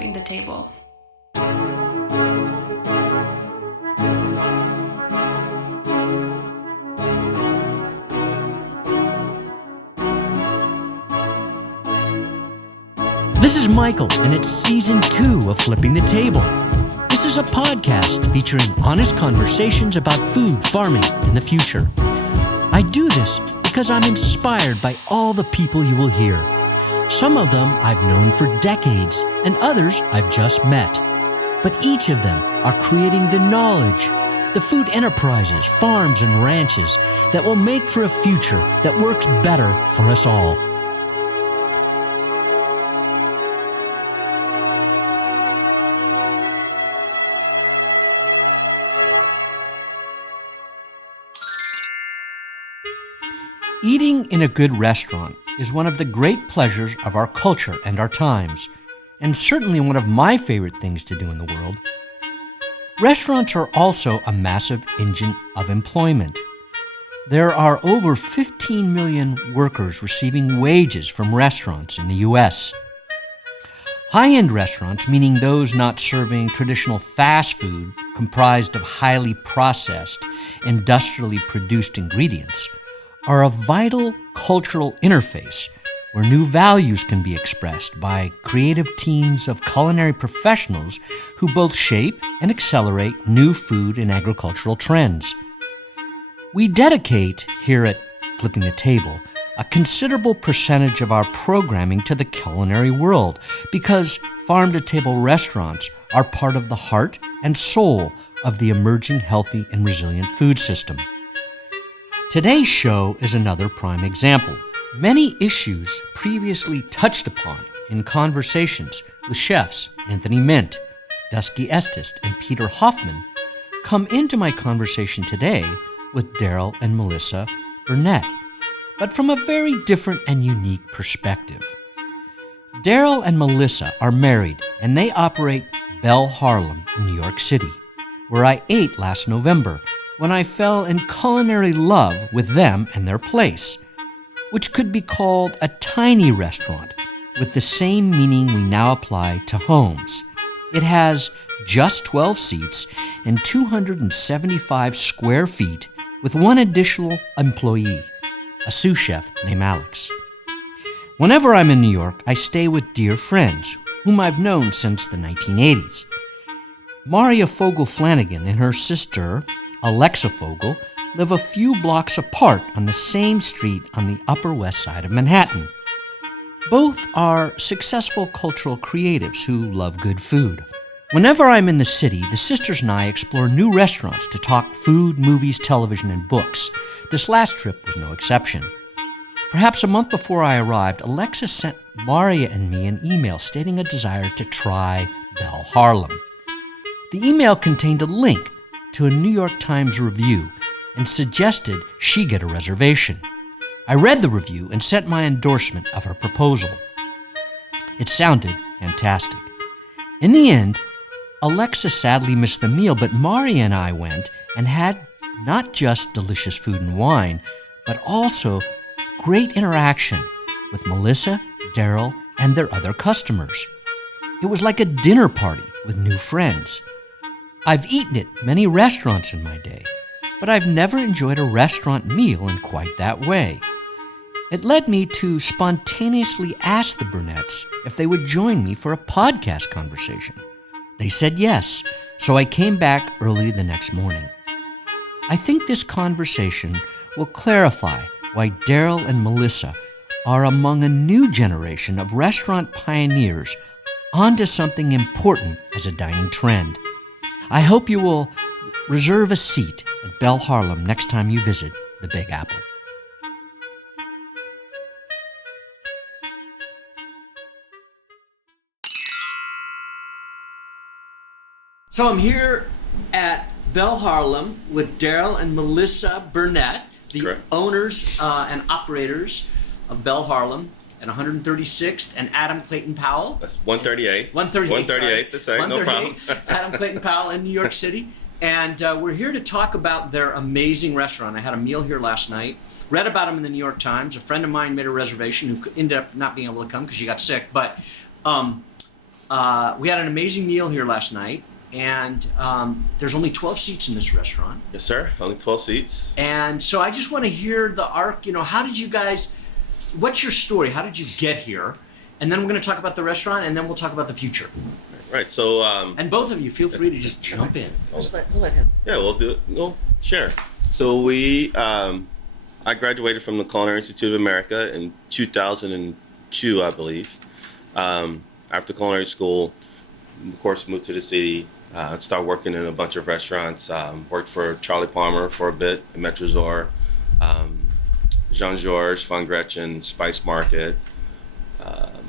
Flipping the Table. This is Michael, and it's Season 2 of Flipping the Table. This is a podcast featuring honest conversations about food, farming, and the future. I do this because I'm inspired by all the people you will hear. Some of them I've known for decades, and others I've just met. But each of them are creating the knowledge, the food enterprises, farms, and ranches that will make for a future that works better for us all. Eating in a good restaurant is one of the great pleasures of our culture and our times, and certainly one of my favorite things to do in the world. Restaurants are also a massive engine of employment. There are over 15 million workers receiving wages from restaurants in the U.S. High-end restaurants, meaning those not serving traditional fast food comprised of highly processed, industrially produced ingredients, are a vital cultural interface where new values can be expressed by creative teams of culinary professionals who both shape and accelerate new food and agricultural trends. We dedicate, here at Flipping the Table, a considerable percentage of our programming to the culinary world because farm-to-table restaurants are part of the heart and soul of the emerging healthy and resilient food system. Today's show is another prime example. Many issues previously touched upon in conversations with chefs Anthony Mint, Dusky Estes, and Peter Hoffman come into my conversation today with Darryl and Melissa Burnett, but from a very different and unique perspective. Darryl and Melissa are married, and they operate Belle Harlem in New York City, where I ate last November when I fell in culinary love with them and their place, which could be called a tiny restaurant with the same meaning we now apply to homes. It has just 12 seats and 275 square feet with one additional employee, a sous chef named Alex. Whenever I'm in New York, I stay with dear friends whom I've known since the 1980s. Maria Fogel Flanagan and her sister, Alexa Fogel, live a few blocks apart on the same street on the Upper West Side of Manhattan. Both are successful cultural creatives who love good food. Whenever I'm in the city, the sisters and I explore new restaurants to talk food, movies, television, and books. This last trip was no exception. Perhaps a month before I arrived, Alexa sent Maria and me an email stating a desire to try Belle Harlem. The email contained a link to a New York Times review and suggested she get a reservation. I read the review and sent my endorsement of her proposal. It sounded fantastic. In the end, Alexa sadly missed the meal, but Maria and I went and had not just delicious food and wine, but also great interaction with Melissa, Darryl, and their other customers. It was like a dinner party with new friends. I've eaten at many restaurants in my day, but I've never enjoyed a restaurant meal in quite that way. It led me to spontaneously ask the Burnetts if they would join me for a podcast conversation. They said yes, so I came back early the next morning. I think this conversation will clarify why Darryl and Melissa are among a new generation of restaurant pioneers onto something important as a dining trend. I hope you will reserve a seat at Belle Harlem next time you visit the Big Apple. So I'm here at Belle Harlem with Darryl and Melissa Burnett, the Correct. owners and operators of Belle Harlem at 136th and Adam Clayton Powell. That's 138th. 138th, That's right, no problem. Adam Clayton Powell in New York City. And we're here to talk about their amazing restaurant. I had a meal here last night. Read about them in the New York Times. A friend of mine made a reservation who ended up not being able to come because she got sick. But we had an amazing meal here last night, and there's only 12 seats in this restaurant. Yes, sir. Only 12 seats. And so I just want to hear the arc. How did you guys? What's your story? How did you get here? And then we're going to talk about the restaurant, and then we'll talk about the future. Right. So. And both of you, feel free to just jump in. We'll let him. Yeah, we'll do it. We'll share. So I graduated from the Culinary Institute of America in 2002, I believe. After culinary school, of course, moved to the city. Started working in a bunch of restaurants. Worked for Charlie Palmer for a bit at Metro Jean Georges, Von Gretchen, Spice Market.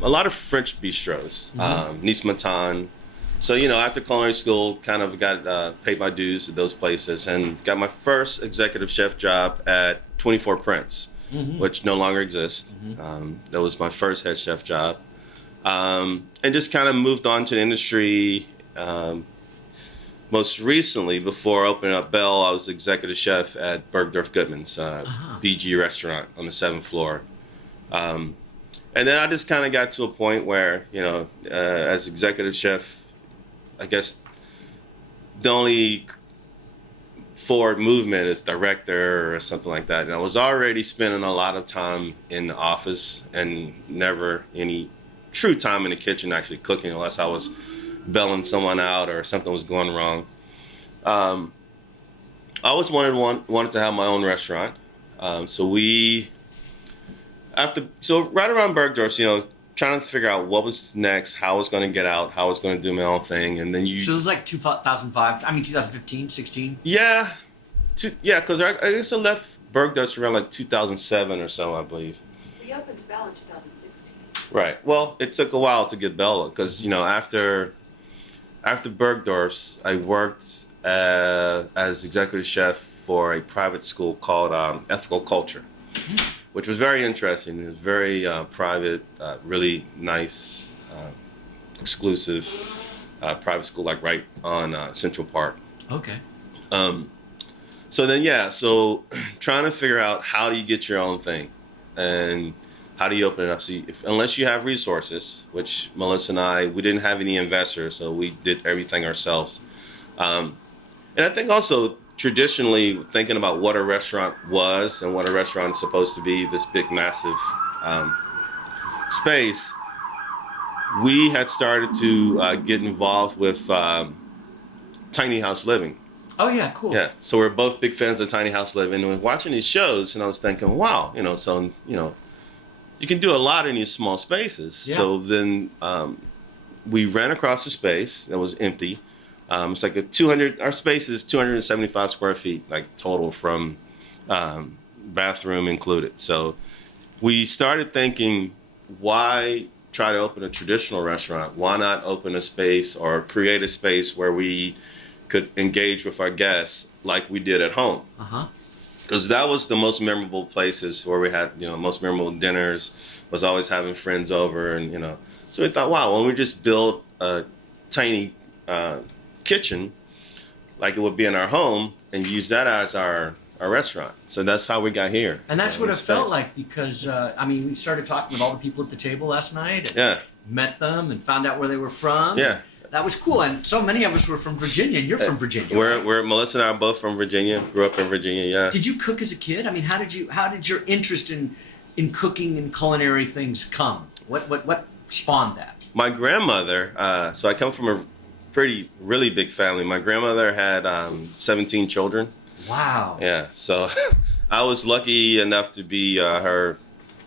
A lot of French bistros, Nice Matin. So, after culinary school, kind of got paid my dues at those places and got my first executive chef job at 24 Prince, which no longer exists. That was my first head chef job. And just kind of moved on to the industry. Most recently, before opening up Belle, I was executive chef at Bergdorf Goodman's BG restaurant on the 7th floor. And then I just kind of got to a point where, as executive chef, I guess the only forward movement is director or something like that. And I was already spending a lot of time in the office and never any true time in the kitchen actually cooking unless I was bailing someone out or something was going wrong. I always wanted to have my own restaurant. So right around Bergdorf's, trying to figure out what was next, how I was going to get out, how I was going to do my own thing, and then So it was like 2015, 16? Yeah. Because I guess I left Bergdorf's around like 2007 or so, I believe. We opened Belle in 2016. Right. Well, it took a while to get Belle because, after Bergdorf's, I worked as executive chef for a private school called Ethical Culture, which was very interesting. It was very private, really nice, exclusive private school, like right on Central Park. Okay. So trying to figure out how do you get your own thing and how do you open it up? So unless you have resources, which Melissa and we didn't have any investors, so we did everything ourselves. And I think also traditionally thinking about what a restaurant was and what a restaurant is supposed to be, this big, massive space, we had started to get involved with tiny house living. Oh, yeah, cool. Yeah, so we're both big fans of tiny house living. And we're watching these shows, and I was thinking, wow, you can do a lot in these small spaces. Yeah. So then we ran across the space that was empty. It's like our space is 275 square feet, like total from bathroom included. So we started thinking, why try to open a traditional restaurant? Why not open a space or create a space where we could engage with our guests like we did at home? Because that was the most memorable places where we had, most memorable dinners, was always having friends over. And, so we thought, wow, why don't we just build a tiny kitchen like it would be in our home and use that as our restaurant. So that's how we got here. And that's what it felt like because, we started talking with all the people at the table last night. And met them and found out where they were from. Yeah. That was cool. And so many of us were from Virginia. And you're from Virginia. We're Melissa and I are both from Virginia. Grew up in Virginia, yeah. Did you cook as a kid? how did your interest in cooking and culinary things come? What spawned that? My grandmother, so I come from a really big family. My grandmother had 17 children. Wow. Yeah, so I was lucky enough to be her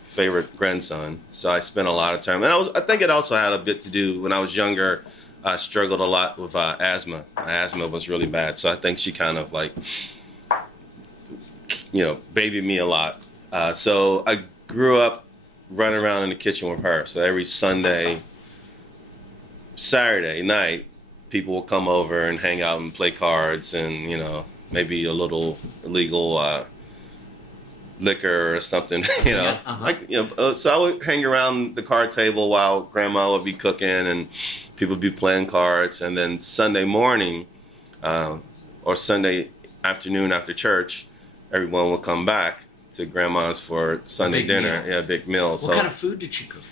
favorite grandson. So I spent a lot of time. And I think it also had a bit to do when I was younger. I struggled a lot with asthma. My asthma was really bad. So I think she kind of babied me a lot. So I grew up running around in the kitchen with her. So every Saturday night, people will come over and hang out and play cards and, maybe a little illegal liquor or something, so I would hang around the card table while grandma would be cooking and people would be playing cards. And then Sunday morning or Sunday afternoon after church, everyone would come back to grandma's for Sunday dinner. Meal. Yeah, big meal. What kind of food did she cook?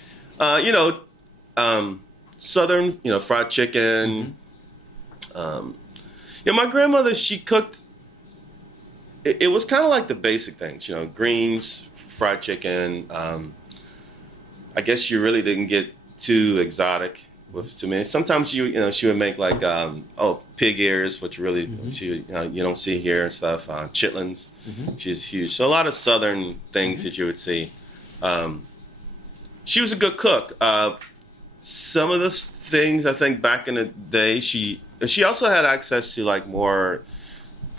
Southern, fried chicken. My grandmother, she cooked. It was kind of like the basic things, greens, fried chicken. I guess she really didn't get too exotic with too many. Sometimes she would make like pig ears, which really you don't see here and stuff. Chitlins, she's huge. So a lot of Southern things that you would see. She was a good cook. Some of the things I think back in the day, she also had access to like more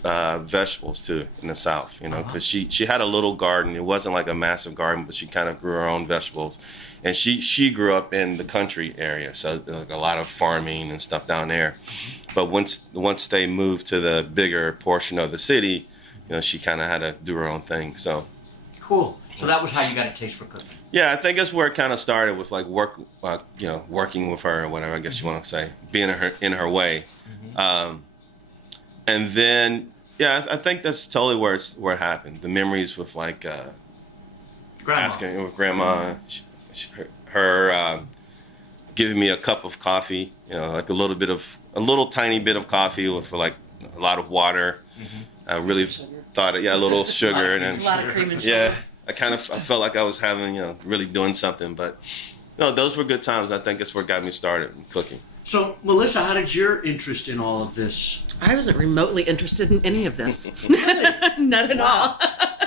vegetables too in the South, because she had a little garden. It wasn't like a massive garden, but she kind of grew her own vegetables. And she grew up in the country area, so like a lot of farming and stuff down there. But once they moved to the bigger portion of the city, she kind of had to do her own thing. So cool. So that was how you got a taste for cooking. Yeah, I think that's where it kind of started with like working with her or whatever, I guess you want to say, being in her way. And then, I think that's totally where it happened. The memories with like asking with grandma, her giving me a cup of coffee, like a little tiny bit of coffee with like a lot of water. I really thought a little sugar and a lot of cream and sugar. Yeah. I felt like I was having, really doing something, but those were good times. I think that's what got me started in cooking. So, Melissa, how did your interest in all of this? I wasn't remotely interested in any of this. Not at all.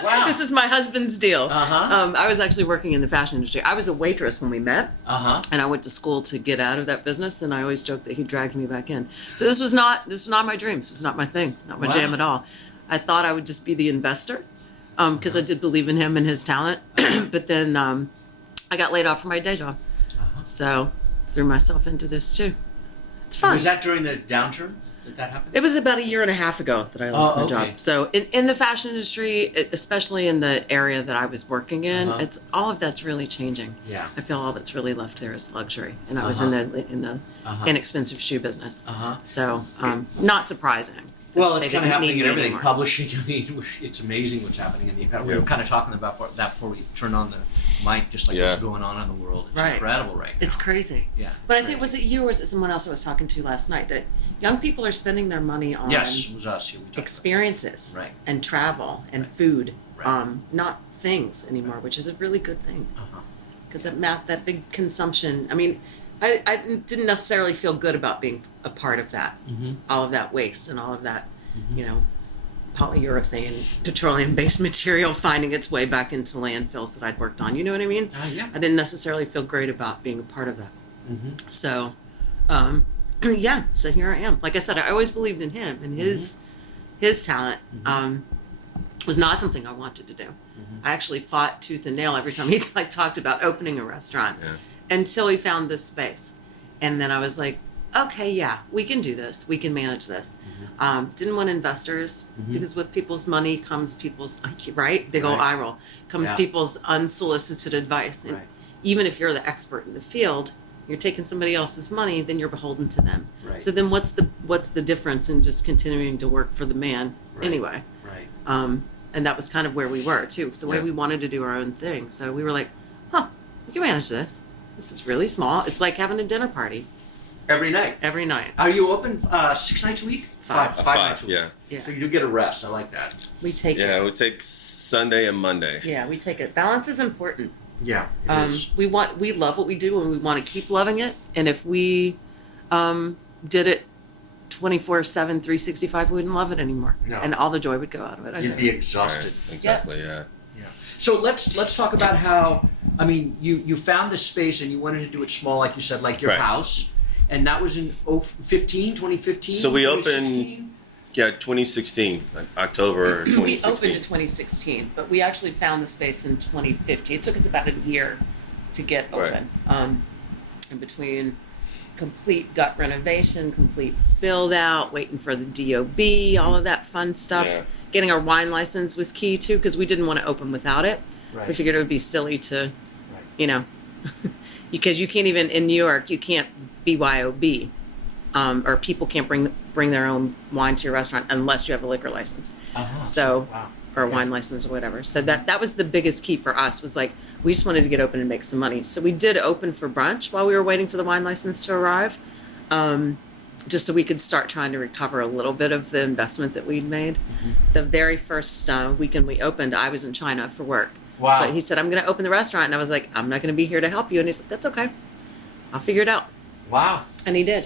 Wow. This is my husband's deal. I was actually working in the fashion industry. I was a waitress when we met, and I went to school to get out of that business, and I always joked that he dragged me back in. So this was not my dreams. This was not my thing, not my jam at all. I thought I would just be the investor. Because I did believe in him and his talent. But then I got laid off from my day job. So threw myself into this too. It's fun. Was that during the downturn that happened? It was about a year and a half ago that I lost my job. So in the fashion industry, especially in the area that I was working in, it's all of that's really changing. Yeah. I feel all that's really left there is luxury. And I was in the inexpensive shoe business. So not surprising. Well, it's kind of happening in everything. Anymore. Publishing, it's amazing what's happening in the apparel. We were kind of talking about that before we turned on the mic, just like what's going on in the world. It's incredible right now. It's crazy. Yeah. But I think, was it you or was it someone else I was talking to last night, that young people are spending their money on it was us. experiences and travel and food, not things anymore, which is a really good thing. Because that big consumption, I mean, I didn't necessarily feel good about being a part of that, all of that waste and all of that, polyurethane, petroleum-based material finding its way back into landfills that I'd worked on. You know what I mean? Yeah. I didn't necessarily feel great about being a part of that. So, so here I am. Like I said, I always believed in him and his talent was not something I wanted to do. I actually fought tooth and nail every time he talked about opening a restaurant. Until he found this space. And then I was like, okay, we can do this. We can manage this. Didn't want investors because with people's money comes people's, big old eye roll, comes people's unsolicited advice. And even if you're the expert in the field, you're taking somebody else's money, then you're beholden to them. So then what's the difference in just continuing to work for the man anyway? And that was kind of where we were too. It's the way we wanted to do our own thing. So we were like, we can manage this. This is really small. It's like having a dinner party. Every night? Every night. Are you open 6 nights a week? Five nights a week. Yeah. So you do get a rest. I like that. We take it. Yeah, we take Sunday and Monday. Yeah, we take it. Balance is important. Yeah, it is. We love what we do and we want to keep loving it. And if we did it 24/7, 365, we wouldn't love it anymore. No. And all the joy would go out of it. You'd be exhausted. Exactly, yeah. So let's talk about how, I mean, you found this space and you wanted to do it small, like you said, like your house. And that was in 2015? So we opened, 2016, like October 2016. We opened in 2016, but we actually found the space in 2015. It took us about a year to get open. In between complete gut renovation, complete build out, waiting for the DOB, all of that fun stuff. Getting our wine license was key too, because we didn't want to open without it. We figured it would be silly to, because you can't even, in New York, you can't BYOB, or people can't bring their own wine to your restaurant unless you have a liquor license. So or a wine license or whatever. So that was the biggest key for us, was like, we just wanted to get open and make some money. So we did open for brunch while we were waiting for the wine license to arrive, just so we could start trying to recover a little bit of the investment that we'd made. The very first weekend we opened, I was in China for work. Wow. So he said, I'm going to open the restaurant. And I was like, I'm not going to be here to help you. And he said, that's okay. I'll figure it out. Wow. And he did.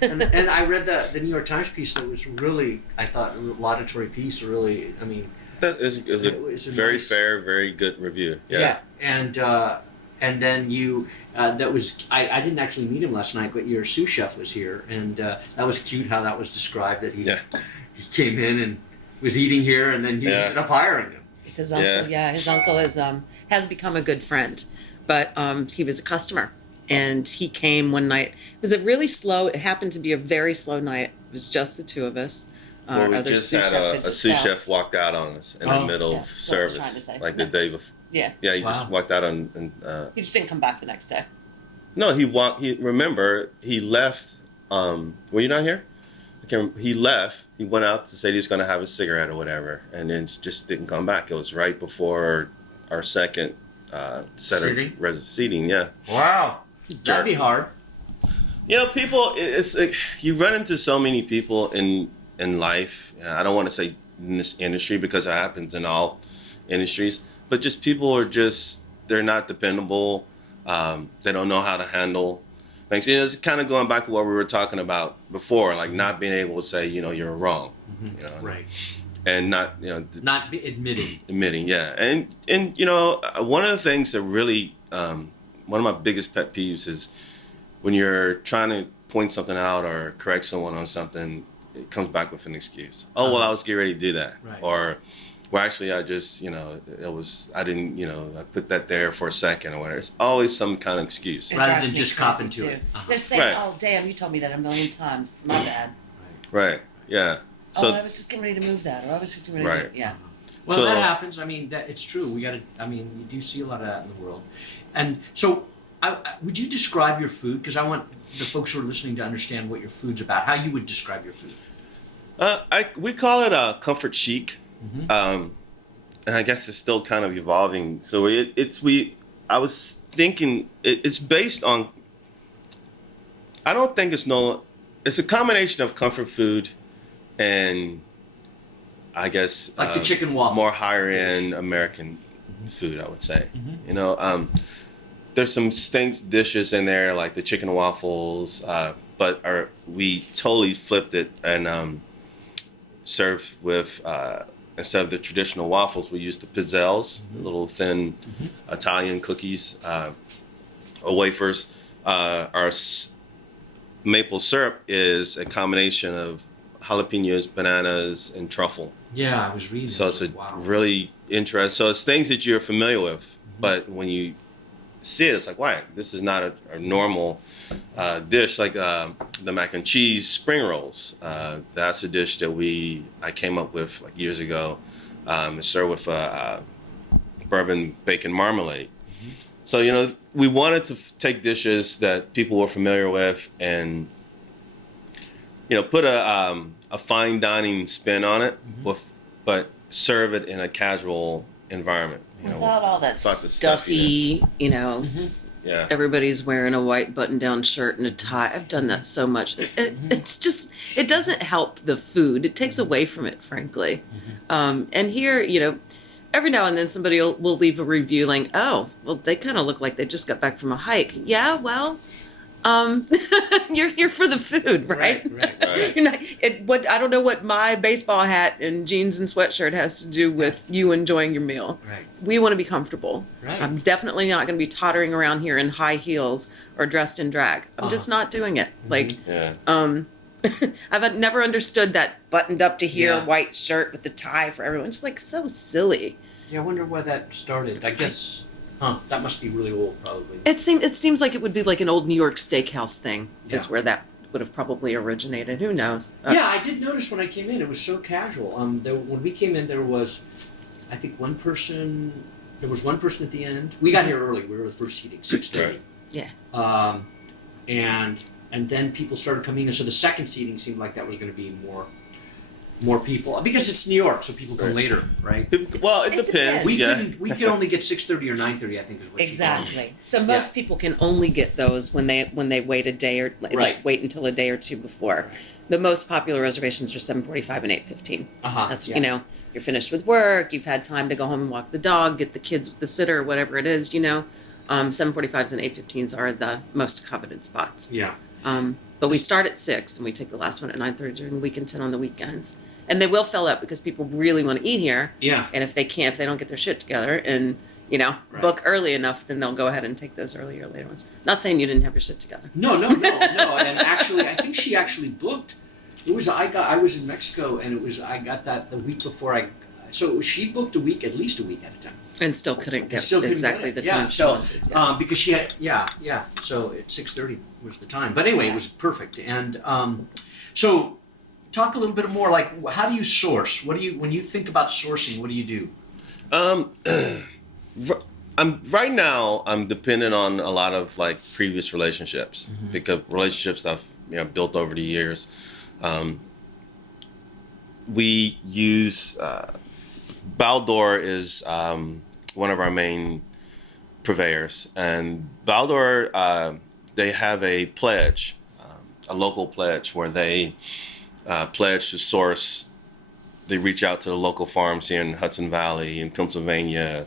and I read the New York Times piece that was really, I thought, a laudatory piece. Really, I mean, That is a very nice, fair, very good review. Yeah. And then you, that was, I didn't actually meet him last night, but your sous chef was here, and that was cute how that was described, that he came in and was eating here, and then you ended up hiring him. His uncle, his uncle is has become a good friend, but he was a customer, and he came one night. It was a really slow. It happened to be a very slow night. It was just the two of us. Well, we just had a sous chef walked out on us in the middle of service, like the day before. Yeah. Yeah, he just walked out on. He just didn't come back the next day. No, he walked. Remember, he left. Were you not here? He left. He went out to say he was going to have a cigarette or whatever, and then just didn't come back. It was right before our second set of seating. Yeah. Wow. That'd be hard. You know, people. It's like you run into so many people in life. I don't want to say in this industry because it happens in all industries, but just people are they're not dependable. They don't know how to handle things. It's kind of going back to what we were talking about before, like not being able to say, you're wrong, right, and not, not admitting, yeah, and one of the things that really, one of my biggest pet peeves is when you're trying to point something out or correct someone on something, it comes back with an excuse. Oh, well, I was getting ready to do that, right. Or, well, actually, I just, I didn't, I put that there for a second or whatever. It's always some kind of excuse. Rather than just copping to it. They're saying, oh, damn, you told me that a million times. My bad. Right, yeah. So, I was just getting ready to move that, or I was just getting ready to, Well, that happens. I mean, it's true. You do see a lot of that in the world. And so, would you describe your food? Because I want the folks who are listening to understand what your food's about, how you would describe your food. We call it comfort chic. Mm-hmm. And I guess it's still kind of evolving. So I was thinking it's based on. I don't think it's a combination of comfort food, and I guess like the chicken waffle, more higher end American food. I would say, there's some dishes in there like the chicken waffles, but we totally flipped it and served with. Instead of the traditional waffles, we used the pizzelles, the little thin Italian cookies or wafers. Our maple syrup is a combination of jalapenos, bananas, and truffle. Yeah, I was reading. So it's really interesting. So it's things that you're familiar with, but when you see it, it's like, wow, this is not a normal dish. Like the mac and cheese spring rolls. That's a dish that I came up with like years ago. It's served with bourbon bacon marmalade. So we wanted to take dishes that people were familiar with and put a fine dining spin on it, but serve it in a casual environment. Without all that stuffy, Yeah. Everybody's wearing a white button-down shirt and a tie. I've done that so much. It's just, it doesn't help the food. It takes away from it, frankly. And here, every now and then somebody will leave a review like, oh, well, they kind of look like they just got back from a hike. Yeah, well, you're here for the food, right? Right. You're not, I don't know what my baseball hat and jeans and sweatshirt has to do with you enjoying your meal. Right. We want to be comfortable. Right. I'm definitely not going to be tottering around here in high heels or dressed in drag. I'm just not doing it. Like, I've never understood that buttoned up to here white shirt with the tie for everyone. It's like so silly. Yeah, I wonder why that started. I guess. That must be really old, probably. It seems like it would be like an old New York steakhouse thing, is where that would have probably originated. Who knows? Yeah, I did notice when I came in, it was so casual. When we came in, there was, I think, one person. There was one person at the end. We got here early. We were the first seating, 6:30. Yeah. And then people started coming in. So the second seating seemed like that was going to be more more people because it's New York, so people come later, right? Well, it depends. We can only get 6:30 or 9:30, I think is what Exactly. So most people can only get those when they wait a day or wait until a day or two before. The most popular reservations are 7:45 and 8:15. That's you're finished with work, you've had time to go home and walk the dog, get the kids with the sitter, whatever it is. 7:45s and 8:15s are the most coveted spots. Yeah. But we start at 6 and we take the last one at 9:30 during the week and 10 on the weekends. And they will fill up because people really want to eat here. Yeah. And if they don't get their shit together and, book early enough, then they'll go ahead and take those earlier or later ones. Not saying you didn't have your shit together. No. And actually, I think she actually booked. I was in Mexico and I got that the week before so she booked at least a week at a time. And still couldn't get Still couldn't exactly get it. the time she wanted. Yeah. Because she had, so at 6:30 was the time. But anyway, it was perfect. And so talk a little bit more, like, how do you source? When you think about sourcing, what do you do? Right now, I'm dependent on a lot of like previous relationships because relationships I've built over the years. We use Baldor is one of our main purveyors, and Baldor they have a pledge, a local pledge where they pledge to source. They reach out to the local farms here in Hudson Valley in Pennsylvania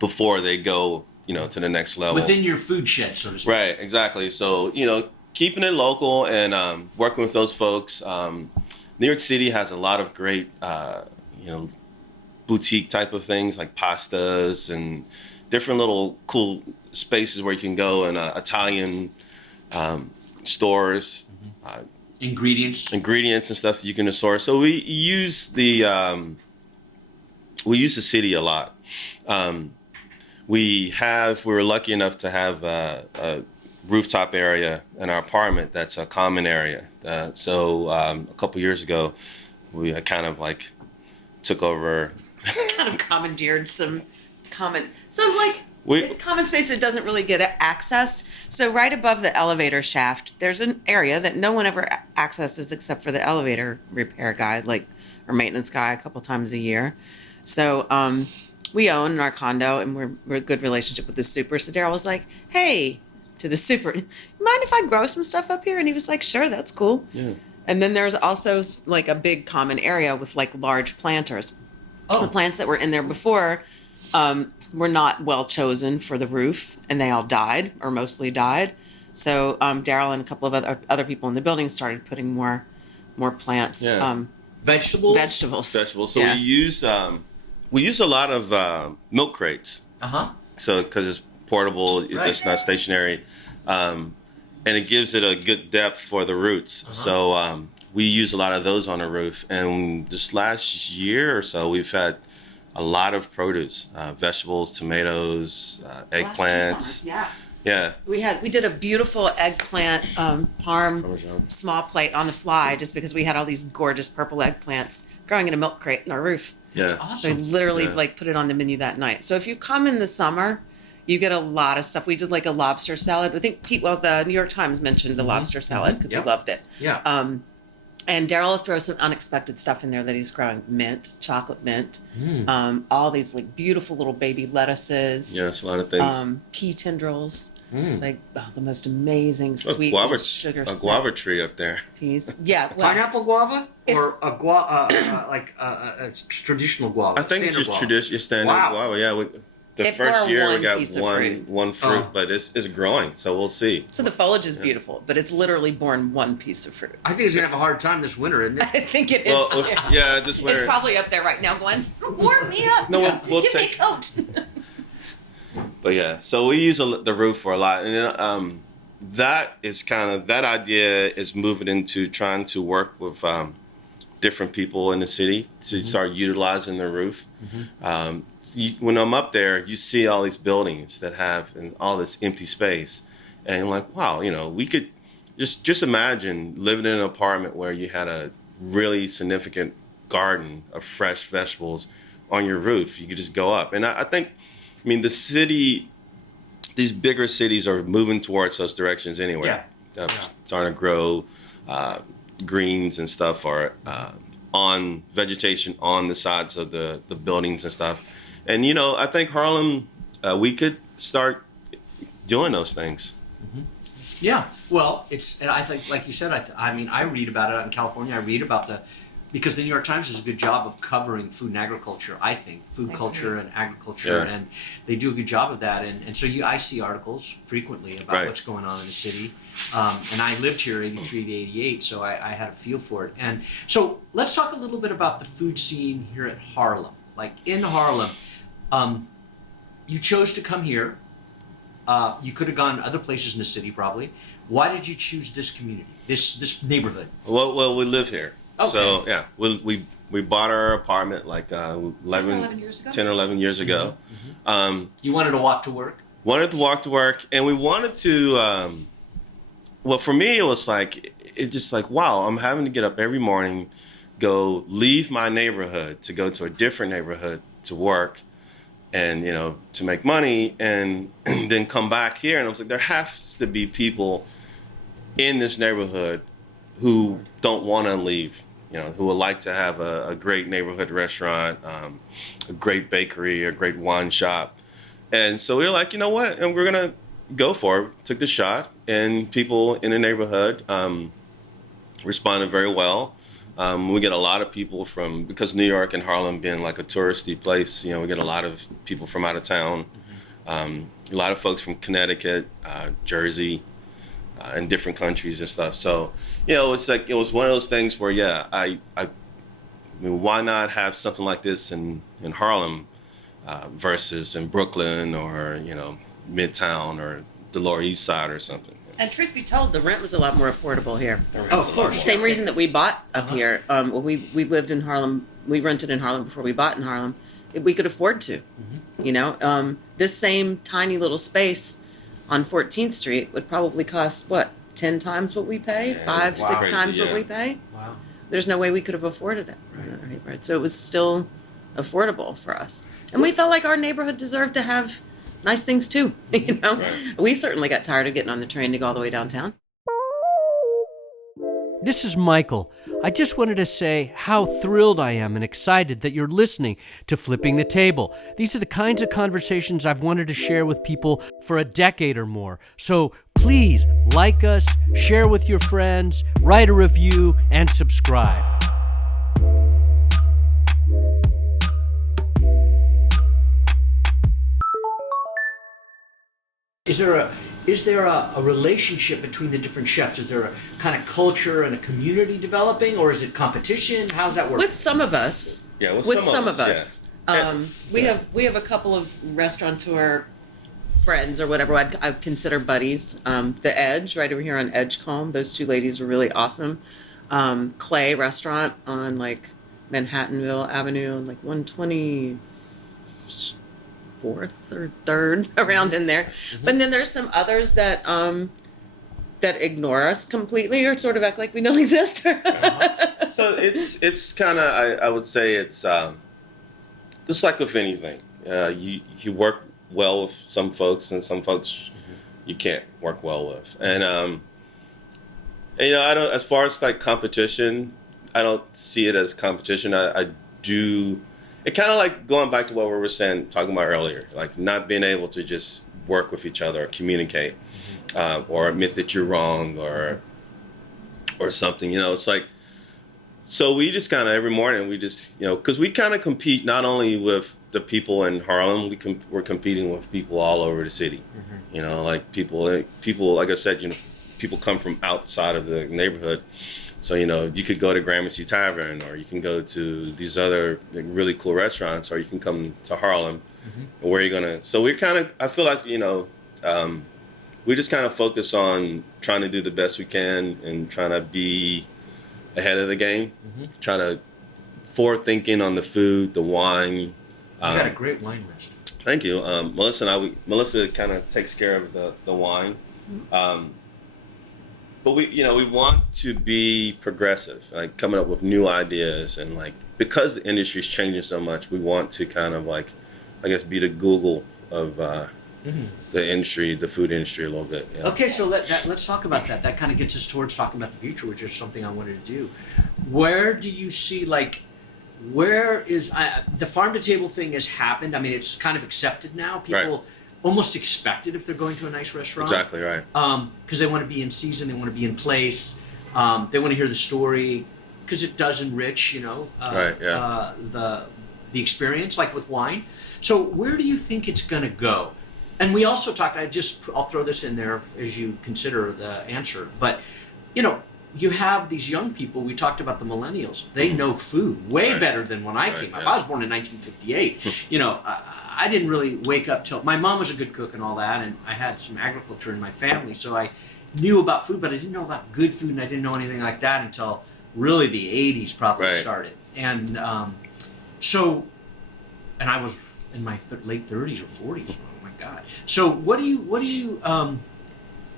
before they go, to the next level. Within your food shed, so to speak. Right, exactly. So, keeping it local and working with those folks. New York City has a lot of great, boutique type of things like pastas and different little cool spaces where you can go and Italian stores. Ingredients and stuff that you can source. So we use the city a lot. We were lucky enough to have a rooftop area in our apartment that's a common area. So a couple years ago, we kind of like took over. Kind of commandeered some common space that doesn't really get accessed. So right above the elevator shaft, there's an area that no one ever accesses except for the elevator repair guy, or maintenance guy, a couple times a year. So we own our condo, and we're a good relationship with the super. So Darryl was like, "Hey," to the super, "you mind if I grow some stuff up here?" And he was like, "Sure, that's cool." Yeah. And then there's also like a big common area with like large planters. The plants that were in there before were not well chosen for the roof, and they all died or mostly died. So Darryl and a couple of other people in the building started putting more plants. Yeah. Vegetables. So we use a lot of milk crates. So because it's portable, it's not stationary, and it gives it a good depth for the roots. So we use a lot of those on the roof. And this last year or so, we've had a lot of produce, vegetables, tomatoes, eggplants. Yeah. We did a beautiful eggplant parm small plate on the fly just because we had all these gorgeous purple eggplants growing in a milk crate in our roof. Yeah. That's awesome. So we literally put it on the menu that night. So if you come in the summer, you get a lot of stuff. We did like a lobster salad. I think the New York Times mentioned the lobster salad because he loved it. Yeah. And Darryl will throw some unexpected stuff in there that he's growing. Mint, chocolate mint, all these like beautiful little baby lettuces. Yes, a lot of things. Pea tendrils. The most amazing sweet sugar. A guava tree up there. Peas. Yeah. Pineapple guava or a traditional guava? I think it's just traditional standard guava. Yeah. The first year we got one fruit, but it's growing, so we'll see. So the foliage is beautiful, but it's literally borne one piece of fruit. I think it's gonna have a hard time this winter, isn't it? I think it is. Well, yeah, this winter. It's probably up there right now, going, warm me up. No, we'll give take me a coat. But yeah, so we use the roof for a lot, and that is that idea is moving into trying to work with different people in the city to start utilizing the roof. When I'm up there, you see all these buildings that have all this empty space, and you're like, wow, we could just imagine living in an apartment where you had a really significant garden of fresh vegetables on your roof. You could just go up, and I think, the city, these bigger cities are moving towards those directions anyway. Starting to grow greens and stuff, or on vegetation on the sides of the buildings and stuff. And, you know, I think Harlem, we could start doing those things. Yeah, well, and I think, like you said, I mean, I read about it out in California. I read about because the New York Times does a good job of covering food and agriculture, I think, food culture and agriculture, and they do a good job of that. And so I see articles frequently about what's going on in the city. And I lived here 83 to 88, so I had a feel for it. And so let's talk a little bit about the food scene here at Harlem. Like in Harlem, you chose to come here. You could have gone other places in the city, probably. Why did you choose this community, this neighborhood? Well, we live here. Okay. So, yeah, we bought our apartment like 10 or 11 years ago. Mm-hmm. You wanted to walk to work? Wanted to walk to work, and we wanted to, well, for me, it was like, wow, I'm having to get up every morning, leave my neighborhood to go to a different neighborhood to work, and, you know, to make money, and then come back here. And I was like, there has to be people in this neighborhood who don't want to leave, you know, who would like to have a great neighborhood restaurant, a great bakery, a great wine shop. And so we were like, you know what, and we're going to go for it. Took the shot, and people in the neighborhood responded very well. We get a lot of people because New York and Harlem being like a touristy place, you know, we get a lot of people from out of town, a lot of folks from Connecticut, Jersey, and different countries and stuff. So, you know, it was one of those things where, I mean, why not have something like this in Harlem versus in Brooklyn or, you know, Midtown or the Lower East Side or something. And truth be told, the rent was a lot more affordable here. Oh, of course. Same reason that we bought up here. We lived in Harlem. We rented in Harlem before we bought in Harlem. We could afford to, you know. This same tiny little space on 14th Street would probably cost, 10 times what we pay? 5, 6 times what we pay? Wow. There's no way we could have afforded it. Right. So it was still affordable for us. And we felt like our neighborhood deserved to have nice things too, you know. Right. We certainly got tired of getting on the train to go all the way downtown. This is Michael. I just wanted to say how thrilled I am and excited that you're listening to Flipping the Table. These are the kinds of conversations I've wanted to share with people for a decade or more. So please like us, share with your friends, write a review, and subscribe. Is there a relationship between the different chefs? Is there a kind of culture and a community developing, or is it competition? How's that work? With some of us. Yeah, with some of us. Yeah. We have a couple of restaurateur friends or whatever I'd consider buddies. The Edge, right over here on Edgecombe. Those two ladies were really awesome. Clay Restaurant on like Manhattanville Avenue, like 124th or 3rd around in there. But then there's some others that ignore us completely or sort of act like we don't exist. So it's kind of, I would say it's just like with anything. You work well with some folks, and some folks you can't work well with. And you know, I don't, as far as like competition, I don't see it as competition. I do. It kind of like going back to what we were talking about earlier, like not being able to just work with each other or communicate, or admit that you're wrong or something. You know, it's like, so we just kind of every morning we just, you know, because we kind of compete not only with the people in Harlem, we're competing with people all over the city. You know, like people like I said, you know, people come from outside of the neighborhood. So, you know, you could go to Gramercy Tavern, or you can go to these other really cool restaurants, or you can come to Harlem. And where you're gonna. So we're kind of, I feel like, you know, we just kind of focus on trying to do the best we can and trying to be ahead of the game, trying to forward thinking on the food, the wine. You got a great wine list. Thank you. Melissa kind of takes care of the wine. But we want to be progressive, like coming up with new ideas, and like because the industry is changing so much, we want to kind of like, I guess, be the Google of the industry, the food industry a little bit. Yeah. Okay, so let's talk about that. That kind of gets us towards talking about the future, which is something I wanted to do. Where do you see, like, where is the farm to table thing has happened? I mean, it's kind of accepted now. People almost expect it if they're going to a nice restaurant. Exactly right. Because they want to be in season, they want to be in place, they want to hear the story, because it does enrich, the experience, like with wine. So where do you think it's going to go? And we also talked, I'll throw this in there as you consider the answer, but, you have these young people, we talked about the millennials, they know food way better than when I came up. I was born in 1958. I didn't really wake up till, my mom was a good cook and all that, and I had some agriculture in my family, so I knew about food, but I didn't know about good food, and I didn't know anything like that until really the 80s probably started. And and I was in my late 30s or 40s. Oh my God. So what do you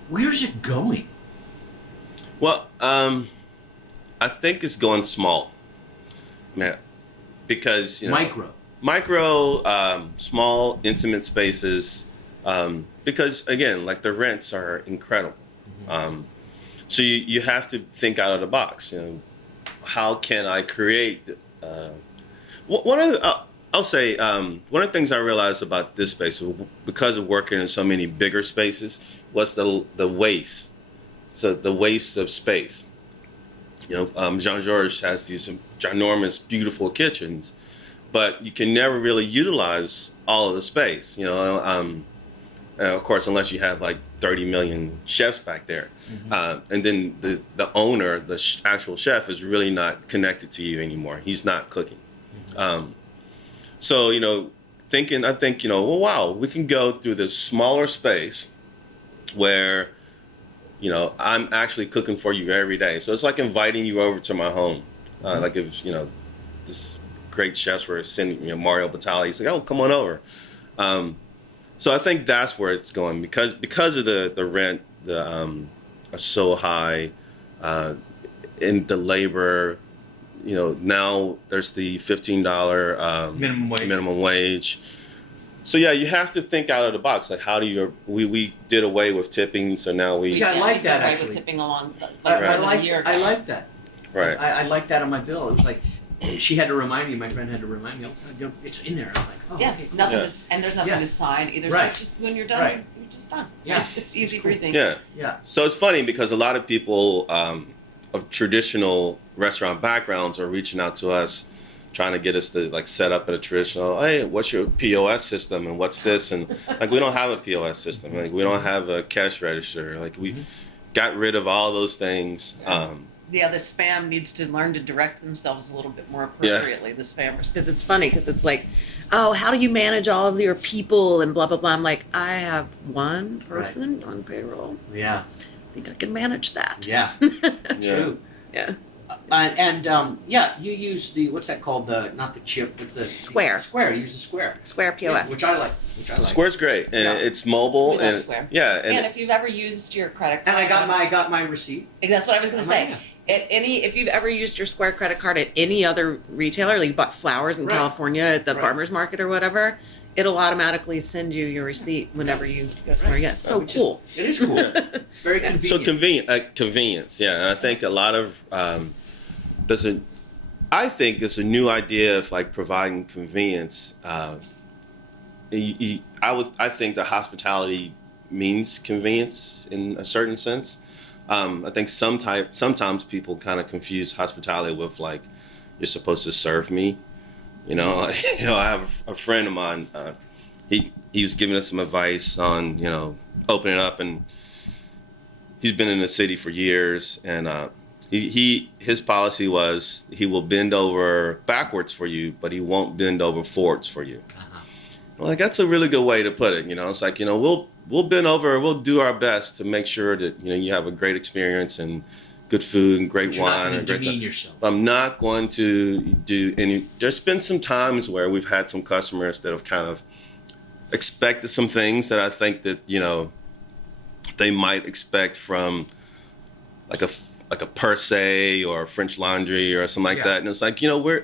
where's it going? Well, I think it's going small, man, because micro, small, intimate spaces, because again, like the rents are incredible. So you have to think out of the box. How can I create? One of the things I realized about this space, because of working in so many bigger spaces, was the waste. So the waste of space. Jean-Georges has these ginormous, beautiful kitchens, but you can never really utilize all of the space. Of course, unless you have like 30 million chefs back there, and then the owner, the actual chef, is really not connected to you anymore. He's not cooking. So I think well, wow, we can go through this smaller space where I'm actually cooking for you every day. So it's like inviting you over to my home. Like if this great chefs were sending Mario Batali, he's like, oh, come on over. So I think that's where it's going because of the rent are so high, and the labor. Now there's the $15 minimum wage. So yeah, you have to think out of the box. Like, how do we did away with tipping, so now we. Yeah, I like that away actually. With tipping along. I like that. Right. I like that on my bill. It was like she had to remind me. My friend had to remind me. Oh, it's in there. I'm like, oh. Yeah, nothing and there's nothing to sign either. So it's just when you're done, you're just done. Yeah, it's easy breezy. Yeah. Yeah. So it's funny because a lot of people of traditional restaurant backgrounds are reaching out to us, trying to get us to like set up in a traditional, hey, what's your POS system and what's this? And like, we don't have a POS system. Like, we don't have a cash register. Like, we got rid of all those things. The spam needs to learn to direct themselves a little bit more appropriately, the spammers. Because it's funny, because it's like, oh, how do you manage all of your people and blah, blah, blah. I'm like, I have one person on payroll. Yeah. I think I can manage that. Yeah. True. Yeah. You use the, what's that called? Not the chip, what's the Square. Square. You use the Square. Square POS. Yeah, which I like. Square's great, and it's mobile, We love Square. yeah, and if you've ever used your credit card, and I got my receipt. That's what I was going to say. If you've ever used your Square credit card at any other retailer, like you bought flowers in California at the farmer's market or whatever, it'll automatically send you your receipt whenever you go somewhere. Yeah, so cool. It is cool. Very convenient. So convenience, yeah. And I think a lot of I think it's a new idea of like providing convenience. I think the hospitality means convenience in a certain sense. I think sometimes people kind of confuse hospitality with like, you're supposed to serve me. I have a friend of mine. He was giving us some advice on opening up, and he's been in the city for years. And his policy was he will bend over backwards for you, but he won't bend over forwards for you. Like, that's a really good way to put it. It's like, we'll bend over, we'll do our best to make sure that you have a great experience and good food and great wine and great demean yourself. I'm not going to do any. There's been some times where we've had some customers that have kind of expected some things that I think that they might expect from like a Per Se or French Laundry or something like that, and it's like it was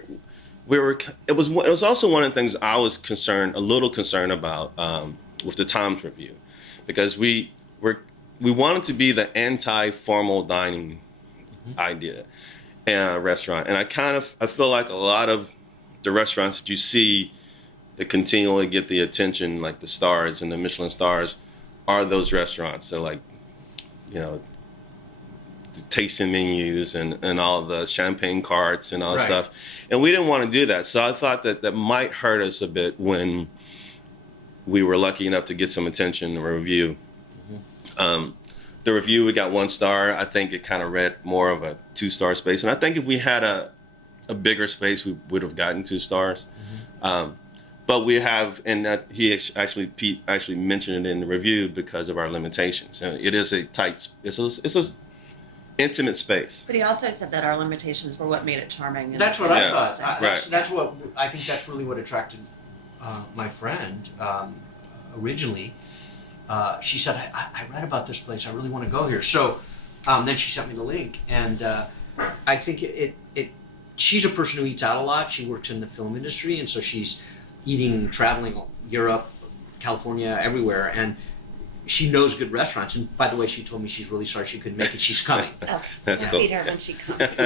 also one of the things I was a little concerned about. with the Times Review, because we wanted to be the anti-formal dining idea in a restaurant. And I feel like a lot of the restaurants that you see that continually get the attention, like the stars and the Michelin stars, are those restaurants. So like, the tasting menus and all the champagne carts and all that stuff. And we didn't want to do that. So I thought that might hurt us a bit when we were lucky enough to get some attention in the review. The review, we got 1 star. I think it kind of read more of a 2-star space. And I think if we had a bigger space, we would have gotten 2 stars. But we have, and Pete actually mentioned it in the review, because of our limitations. And it is a tight, it's a intimate space. But he also said that our limitations were what made it charming. That's what I thought. Right. That's what I think. That's really what attracted my friend originally. She said, I read about this place. I really want to go here. So then she sent me the link, and I think she's a person who eats out a lot. She works in the film industry, and so she's traveling Europe, California, everywhere, and she knows good restaurants. And by the way, she told me she's really sorry she couldn't make it. She's coming. Oh, That's we'll cool. feed her when she comes.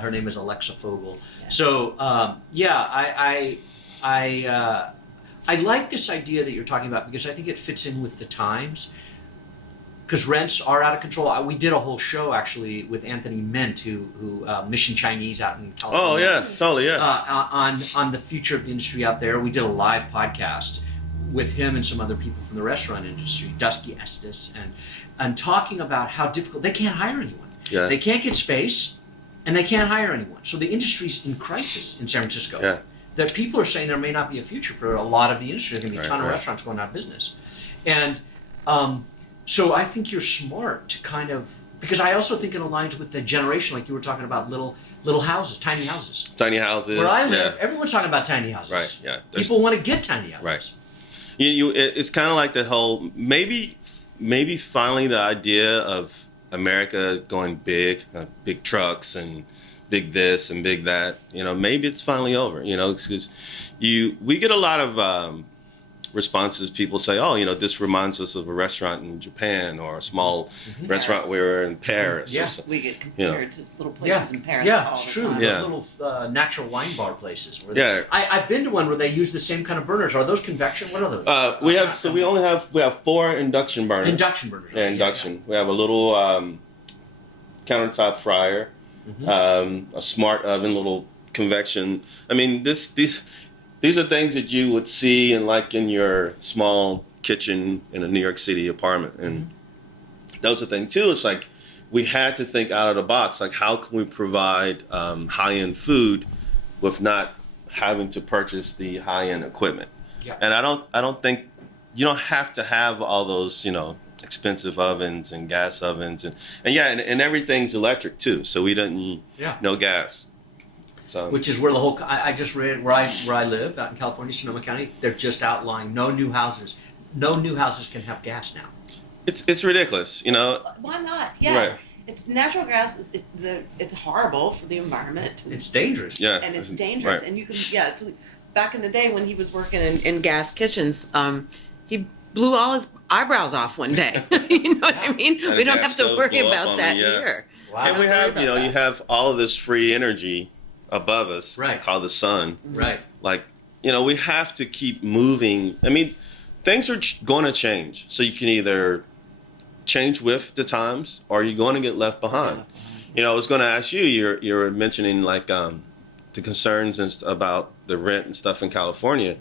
Her name is Alexa Fogel. Yeah. So I like this idea that you're talking about, because I think it fits in with the times. Because rents are out of control. We did a whole show actually with Anthony Mint, who Mission Chinese out in California. Oh yeah, totally, yeah. On the future of the industry out there. We did a live podcast with him and some other people from the restaurant industry, Dusky Estes, and talking about how difficult, they can't hire anyone. Yeah. They can't get space, and they can't hire anyone. So the industry's in crisis in San Francisco. Yeah. That people are saying there may not be a future for a lot of the industry. There's going to be a ton of Right. restaurants going out of business. And so I think you're smart to kind of, because I also think it aligns with the generation, like you were talking about, little houses, tiny houses. Tiny houses. Where I live, yeah. everyone's talking about tiny houses. Right, yeah. People want to get tiny houses. Right. It's kind of like that whole, maybe finally the idea of America going big, big trucks and big this and big that, maybe it's finally over, because we get a lot of responses. People say, oh, this reminds us of a restaurant in Japan, or a small restaurant we were in Paris. Yeah. We get compared to little places in Paris Yeah, all it's the true. time. Yeah. Those little natural wine bar places. Yeah. I've been to one where they use the same kind of burners. Are those convection? What are those? We have 4 induction burners. Induction burners. Yeah, induction. We have a little countertop fryer, a smart oven, little convection. I mean, these are things that you would see in your small kitchen in a New York City apartment. And that was the thing too. It's like we had to think out of the box. Like, how can we provide high-end food with not having to purchase the high-end equipment? Yeah. And I don't think you don't have to have all those expensive ovens and gas ovens and everything's electric too. So we didn't no gas. So Which is where the whole, I just read where I live out in California, Sonoma County, they're just outlying no new houses. No new houses can have gas now. it's ridiculous, Why not? Yeah. Right. It's natural gas. It's horrible for the environment. It's dangerous. Yeah. And it's dangerous. Right. And you can, it's back in the day when he was working in gas kitchens, he blew all his eyebrows off one day. You know what I mean? And We a don't gas have to stove worry blew up about on that me, yeah. here. Wow. And we have, you have all of this free energy above us, Right. called the sun. Right. Like, we have to keep moving. I mean, things are going to change. So you can either change with the times, or you're going to get left behind. I was going to ask you. You're mentioning like the concerns about the rent and stuff in California.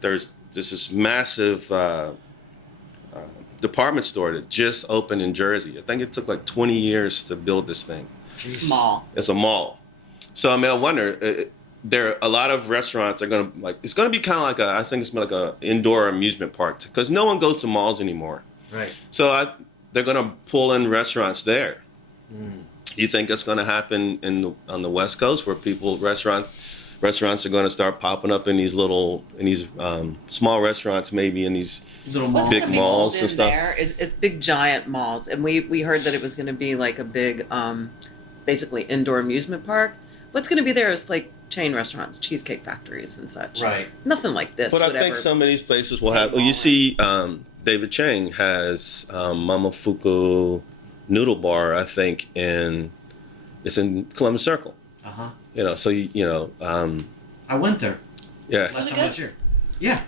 There's this massive department store that just opened in Jersey. I think it took like 20 years to build this thing. Jesus. Mall. It's a mall. So I mean, I wonder. There are a lot of restaurants are gonna it's gonna be kind of like I think it's like a indoor amusement park, because no one goes to malls anymore. Right. So they're gonna pull in restaurants there. You think it's gonna happen on the West Coast, where restaurants are gonna start popping up in these small restaurants, maybe in these Little What's mall. Big gonna be malls rolled and in stuff. there is it's big giant malls, and we heard that it was going to be like a big, basically indoor amusement park. What's going to be there is like chain restaurants, cheesecake factories and such. Right. Nothing like this. But I think some of these places will have. Well, you see, David Chang has Mamafuku Noodle Bar. I think it's in Columbus Circle. So I went there yeah. last time I was here. Yeah,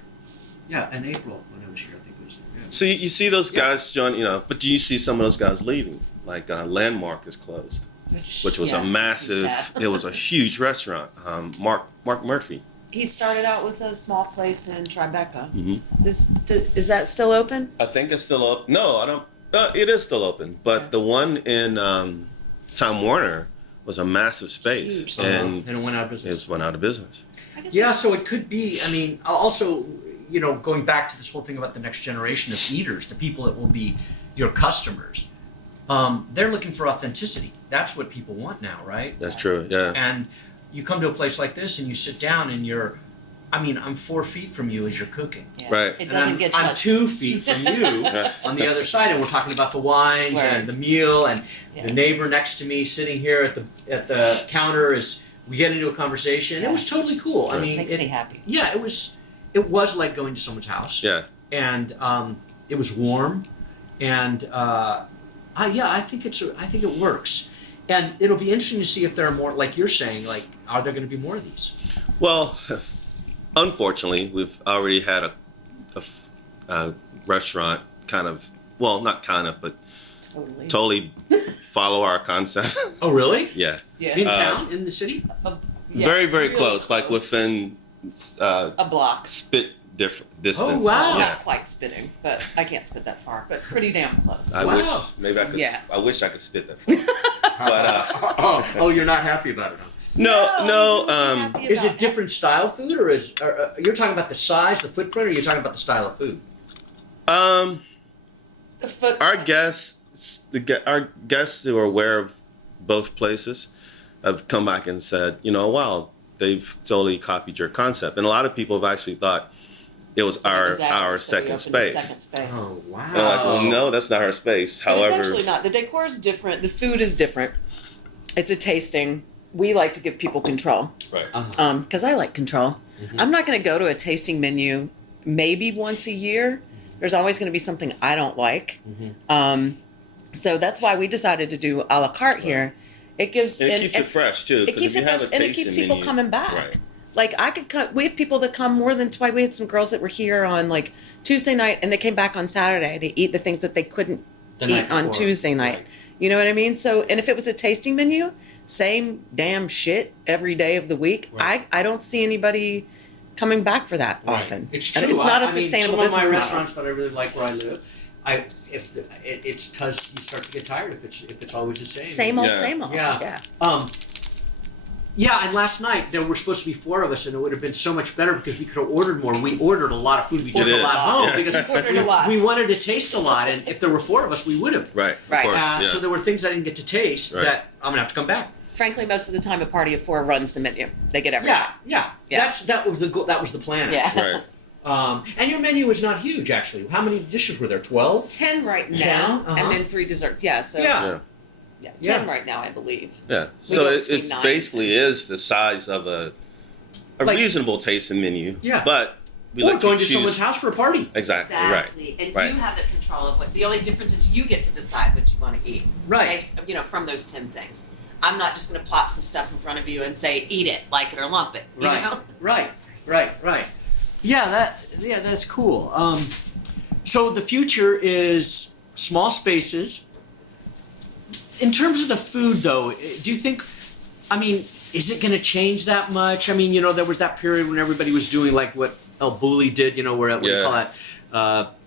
in April when I was here, I think it was. Yeah. So you see those guys, John. But do you see some of those guys leaving? Like Landmark is closed, which was a massive. It was a huge restaurant. Mark Murphy. He started out with a small place in Tribeca. Is that still open? I think it's still open. No, I don't. It is still open, but the one in Time Warner was a massive space, Huge. and it went out of business. It went out of business. Yeah, so it could be. I mean, also, going back to this whole thing about the next generation of eaters, the people that will be your customers, they're looking for authenticity. That's what people want now, right? That's true. Yeah. And you come to a place like this and you sit down and I'm 4 feet from you as you're cooking. Yeah. Right. It doesn't get I'm much. 2 feet from you on the other side, and we're talking about the wines and the meal, and the neighbor next to me sitting here at the counter we get into a conversation. Yeah. It was totally cool. I mean, Makes me happy. Yeah, it was like going to someone's house. Yeah. And it was warm, and I think it works. And it'll be interesting to see if there are more, like you're saying, like, are there going to be more of these? Well, unfortunately, we've already had a restaurant but totally follow our concept. Oh, really? Yeah. In town, in the city? Very, very really close, like within a block. spit distance. Oh, wow. Not quite spitting, but I can't spit that far, but pretty damn close. I wish I could spit that far. But you're not happy about it, huh? No. Is it different style food, or you're talking about the size, the footprint, or you're talking about the style of food? The foot. Our guests who are aware of both places have come back and said, wow, they've totally copied your concept, and a lot of people have actually thought it was our second space. Oh, wow. They're like, well, no, that's not our space. But However, it's actually not. The decor is different. The food is different. It's a tasting. We like to give people control. right. Because I like control. I'm not going to go to a tasting menu maybe once a year. There's always going to be something I don't like. So that's why we decided to do a la carte here. It gives And it keeps it fresh too. It keeps it fresh, and it keeps people coming back. Right. Like I could we have people that come more than twice. We had some girls that were here on like Tuesday night, and they came back on Saturday to eat the things that they couldn't eat on Tuesday night. Right. You know what I mean? So, and if it was a tasting menu, same damn shit every day of the week. Right. I don't see anybody coming back for that often. It's true. And it's not a sustainable business some of my model. restaurants that I really like where I live, it's because you start to get tired if it's always the same. Same old, Yeah. same old. Yeah. And last night there were supposed to be 4 of us, and it would have been so much better because we could have ordered more. We ordered a lot of food. We took a lot home because ordered a lot. we wanted to taste a lot, and if there were 4 of us, we would have. Right. Right. Of course. So there were things I didn't get to taste that I'm gonna have to come back. Frankly, most of the time, a party of 4 runs the menu. They get everything. Yeah. That was the plan. Yeah. Right. And your menu was not huge, actually. How many dishes were there? 12? 10 right 10? now, Uh-huh. and then 3 desserts. Yeah. So Yeah. 10 right now, I believe. Yeah. So go it between 9 basically is the size of a Like- reasonable tasting menu. Yeah. But we Or like going to to choose. someone's house for a party. Exactly. Exactly. Right. And Right. you have the control of what. The only difference is you get to decide what you want to eat. Right. Based, from those 10 things. I'm not just going to plop some stuff in front of you and say, eat it, like it or lump it. You know? Right. Yeah, that's cool. So the future is small spaces. In terms of the food, though, do you think? I mean, is it going to change that much? I mean, there was that period when everybody was doing like what El Bulli did. Where what do you call it?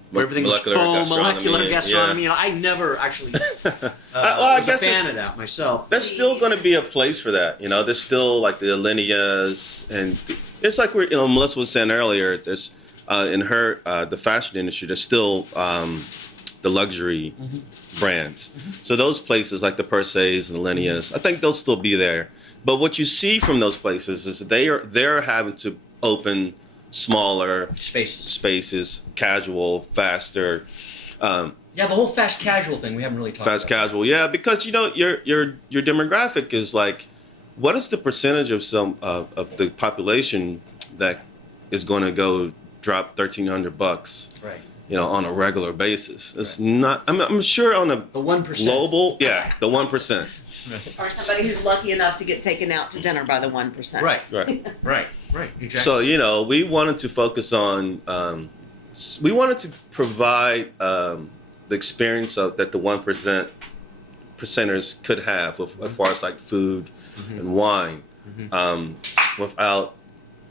Where everything was foam, molecular gastronomy. I never actually was a fan of that myself. There's still going to be a place for that. There's still like the Alinias, and it's like Melissa was saying earlier. There's in the fashion industry. There's still the luxury brands. So those places like the Per Se's and the Alinias, I think they'll still be there. But what you see from those places is they're having to open smaller spaces, casual, faster. The whole fast casual thing we haven't really talked about. Fast casual, yeah, because your demographic is like what is the percentage of of the population that is going to go drop $1,300, Right. on a regular basis? It's not. I'm sure on a The 1%. global, the 1%. Or somebody who's lucky enough to get taken out to dinner by the 1%. Right. Right. Right. Exactly. So we wanted to focus on. We wanted to provide the experience that the 1%ers could have, as far as like food and wine, without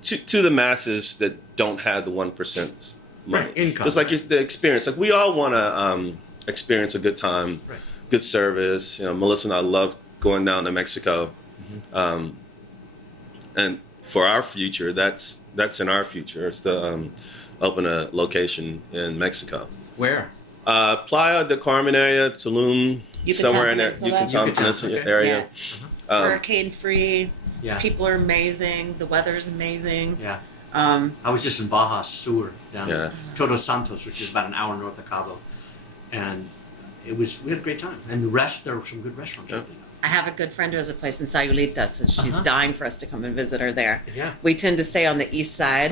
to the masses that don't have the 1% money. Right, income, Just like right. the experience. Like we all want to experience a good time, Right. good service. Melissa and I love going down to Mexico, and for our future, that's in our future. It's to open a location in Mexico. Where? Playa del Carmen area, Tulum, Yucatan somewhere in there. Peninsula? Yucatan Yucatan, Peninsula okay. area. Hurricane free. Yeah. People are amazing. The weather's amazing. Yeah. Um, I was just in Baja Sur down Yeah. Todos Santos, which is about an hour north of Cabo, and we had a great time. And there were some good restaurants. Yeah. opening up. I have a good friend who has a place in Sayulitas, and she's dying for us to come and visit her there. Yeah. We tend to stay on the east side,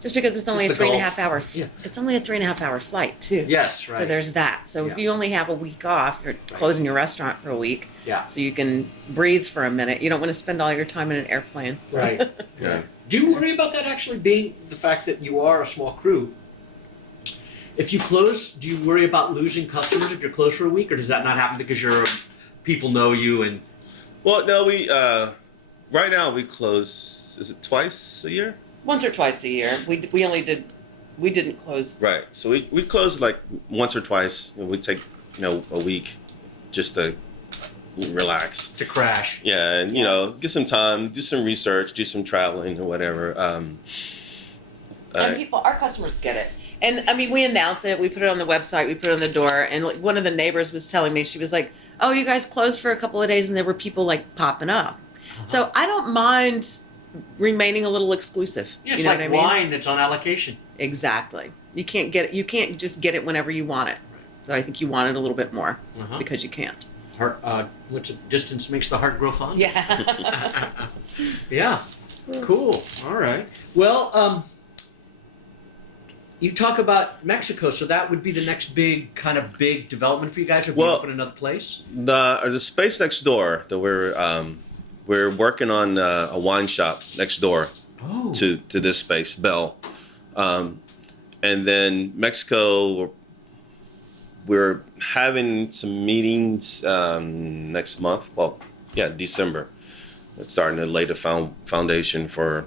just because it's only Just a the 3.5 hour. Gulf. Yeah. It's only a 3.5 hour flight too. Yes, right. So there's that. So if Yeah. you only have a week off, you're closing your restaurant for a week. Yeah. So you can breathe for a minute. You don't want to spend all your time in an airplane. So. Right. Yeah. Do you worry about that actually being the fact that you are a small crew? If you close, do you worry about losing customers if you're closed for a week, or does that not happen because people know you and? Well, no, we right now we close. Is it twice a year? Once or twice a year. We didn't close. Right. So we close like once or twice. We take a week just to relax. To crash. Yeah, and get some time, do some research, do some traveling or whatever. And our customers get it. And I mean, we announce it. We put it on the website. We put it on the door. And like, one of the neighbors was telling me, she was like, "Oh, you guys closed for a couple of days," and there were people like popping up. So I don't mind remaining a little exclusive. Yeah, it's you know like what I mean? wine that's on allocation. Exactly. You can't get it. You can't just get it whenever you want it. So I think you want it a little bit more because you can't. What's distance makes the heart grow fond? Yeah. Yeah. Cool. All right. Well, you talk about Mexico, so that would be the next big development for you guys if you open another place? The space next door that we're working on a wine shop next door to this space, Belle. And then Mexico, we're having some meetings next month. Well, yeah, December. We're starting to lay the foundation for.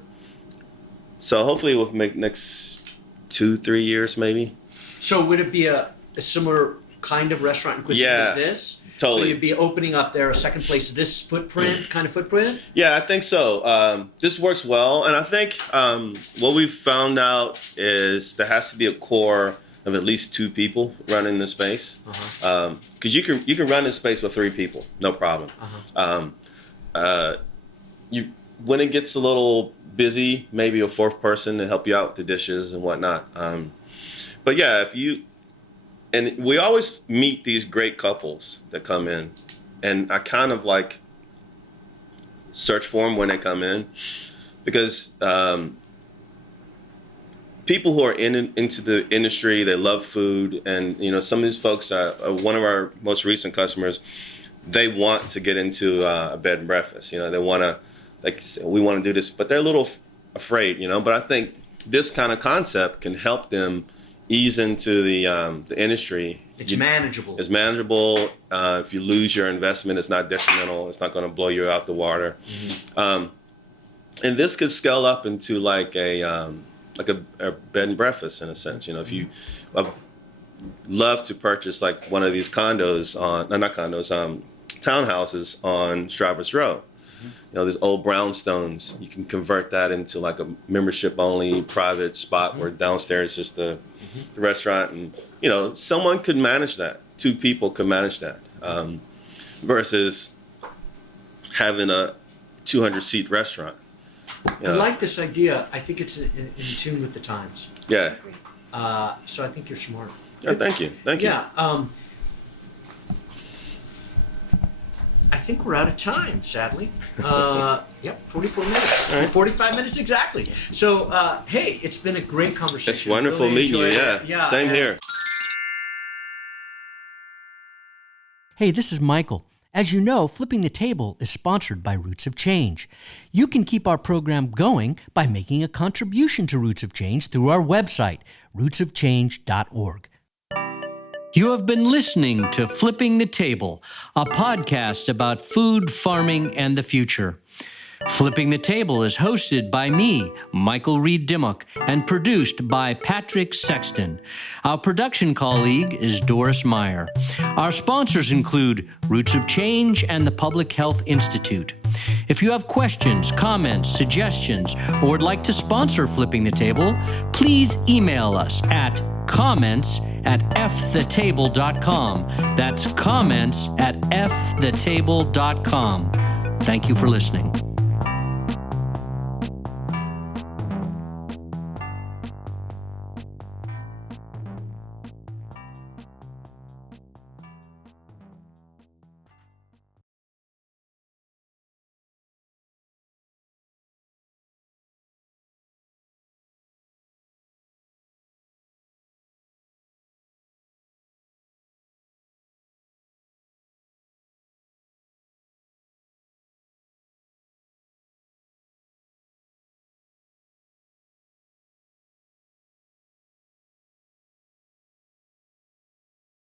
So hopefully we'll make next 2-3 years maybe. So would it be a similar kind of restaurant in cuisine as this? Totally. So you'd be opening up there a second place, this kind of footprint? Yeah, I think so. This works well, and I think what we've found out is there has to be a core of at least 2 people running the space, because you can run the space with 3 people, no problem. When it gets a little busy, maybe a 4th person to help you out with the dishes and whatnot. But yeah, and we always meet these great couples that come in, and I kind of like search for them when they come in, because people who are into the industry, they love food, and some of these folks are one of our most recent customers. They want to get into a bed and breakfast. They want to, we want to do this, but they're a little afraid. But I think this kind of concept can help them ease into the industry. It's manageable. It's manageable. If you lose your investment, it's not detrimental. It's not going to blow you out the water. And this could scale up into like a bed and breakfast in a sense. If you love to purchase like one of these townhouses on Stravers Road. These old brownstones, you can convert that into like a membership-only private spot where downstairs is the restaurant, and someone could manage that. 2 people could manage that, versus having a 200-seat restaurant. I like this idea. I think it's in tune with the times. Yeah. So I think you're smart. Yeah, thank you. Yeah. I think we're out of time, sadly. Yep, 44 minutes. All right. 45 minutes exactly. So, hey, it's been a great conversation. It's wonderful Really meeting you. enjoyed it. Yeah. Same here. Hey, this is Michael. As you know, Flipping the Table is sponsored by Roots of Change. You can keep our program going by making a contribution to Roots of Change through our website, rootsofchange.org. You have been listening to Flipping the Table, a podcast about food, farming, and the future. Flipping the Table is hosted by me, Michael Reed Dimmock, and produced by Patrick Sexton. Our production colleague is Doris Meyer. Our sponsors include Roots of Change and the Public Health Institute. If you have questions, comments, suggestions, or would like to sponsor Flipping the Table, please email us at comments@fthetable.com. That's comments@fthetable.com. Thank you for listening.